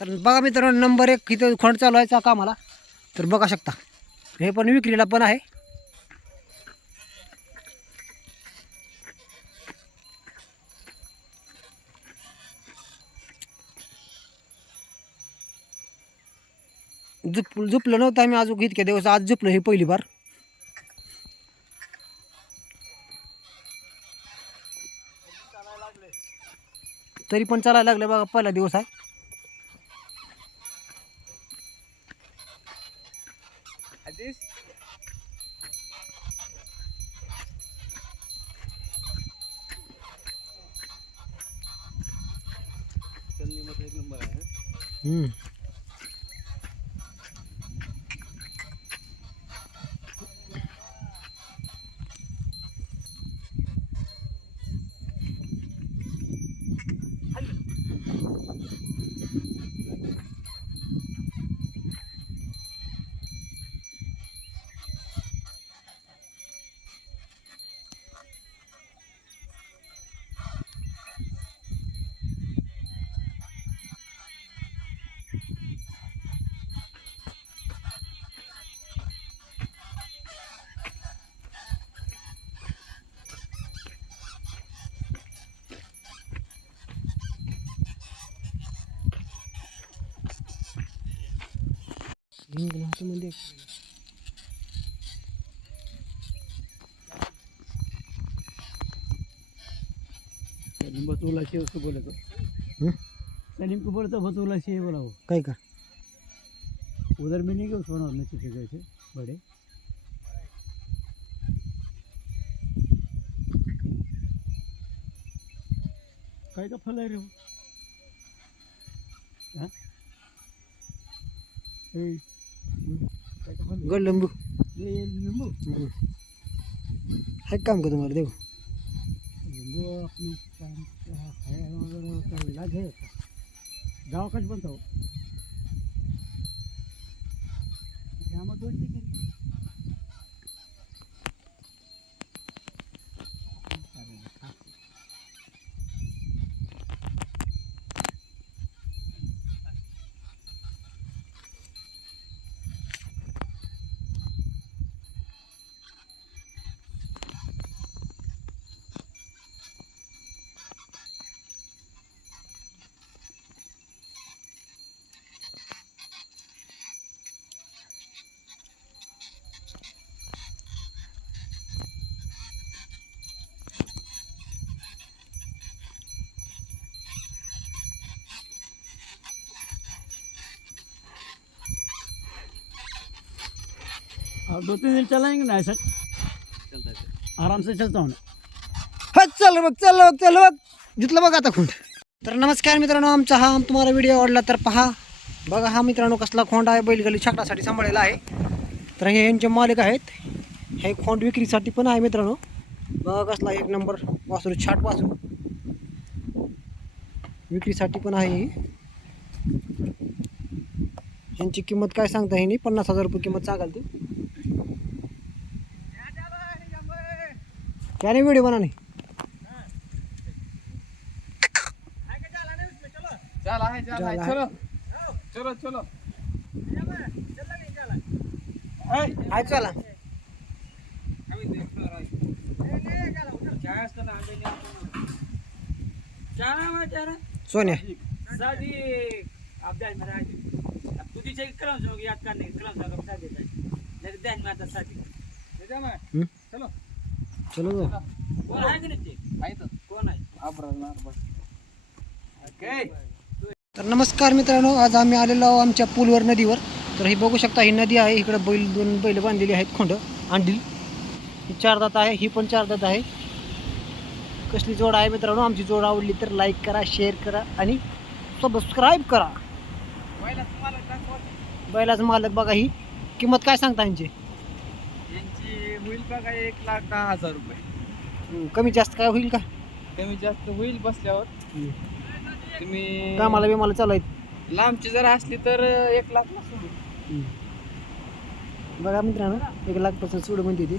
तर बघा मित्रांनो, नंबर 1 इथं खोंड चालवायचा कामाला. तर बघा शकता, हे पण विक्रीला पण आहे. झुपलं नव्हतं आम्ही अजून इतक्या दिवस, आज झुपलं हे पहिली बार. तरी पण चालायला लागलं बघा, पहिला दिवस आहे. मध्ये बतौला से उसको बोले तो सलीम को बोले तो बतौला से बोला वो काय का उधर में नहीं कि उस बनवाने से जैसे बड़े काय का फल है रे वो हाँ काय का फल गोड लिंबू ये नींबू है काम का तुम्हाला देखो. नींबू अपने काम है और इलाज है गाँव का बनता हो यहाँ तो और 2-3 दिन चलाएंगे ना ऐसा चलता है आराम से चलता हूँ ना. हा चल बघ जिथलं बघ आता खोंड. तर नमस्कार मित्रांनो, आमचा हा तुम्हाला व्हिडिओ आवडला तर पहा. बघा हा मित्रांनो कसला खोंड आहे, बैलगाडी छकडासाठी सांभाळलेला आहे. तर हे यांचे मालिक आहेत. हे खोंड विक्रीसाठी पण आहे मित्रांनो. बघा कसला एक नंबर वासरू, छाट वासरू विक्रीसाठी पण आहे. यांची किंमत काय सांगता हे नाही, 50,000 रुपये किंमत सांगाल ती. क्या नहीं वीडियो बनानी चलो चलो चलो आहे चला. सोन्या चलो जाऊ. तर नमस्कार मित्रांनो, आज आम्ही आलेलो आहोत आमच्या पूलवर, नदीवर. तर ही बघू शकता, ही नदी आहे. इकडे दोन बैल बांधलेली आहेत, खोंड अंडील. ही 4 दात आहे, ही पण 4 दात आहे. कसली जोड आहे मित्रांनो. आमची जोड आवडली तर लाईक करा, शेअर करा आणि सबस्क्राईब करा. बैलाचं मालक बघा. ही किंमत काय सांगता यांची? होईल बघा 1,10,000 रुपये. कमी जास्त काय होईल का? कमी जास्त होईल बसल्यावर. तुम्ही कामाला बिमाला चालू आहेत. लांबची जर असली तर 1,00,000 ला सोडू. बघा मित्रांनो, 1,00,000 पासून सोड म्हणते ती.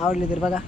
आवडली तर बघा.